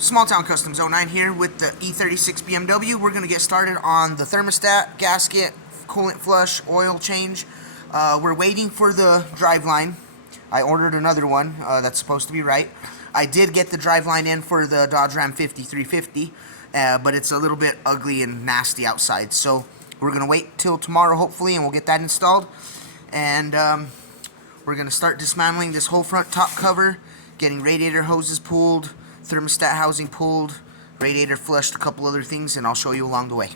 Smalltowncustoms09 here with the E36 BMW. We're going to get started on the thermostat, gasket, coolant flush, oil change. We're waiting for the driveline. I ordered another one that's supposed to be right. I did get the driveline in for the Dodge Ram 5350, but it's a little bit ugly and nasty outside. So we're going to wait till tomorrow hopefully and we'll get that installed. And we're going to start dismantling this whole front top cover, getting radiator hoses pulled, thermostat housing pulled, radiator flushed, a couple other things, and I'll show you along the way.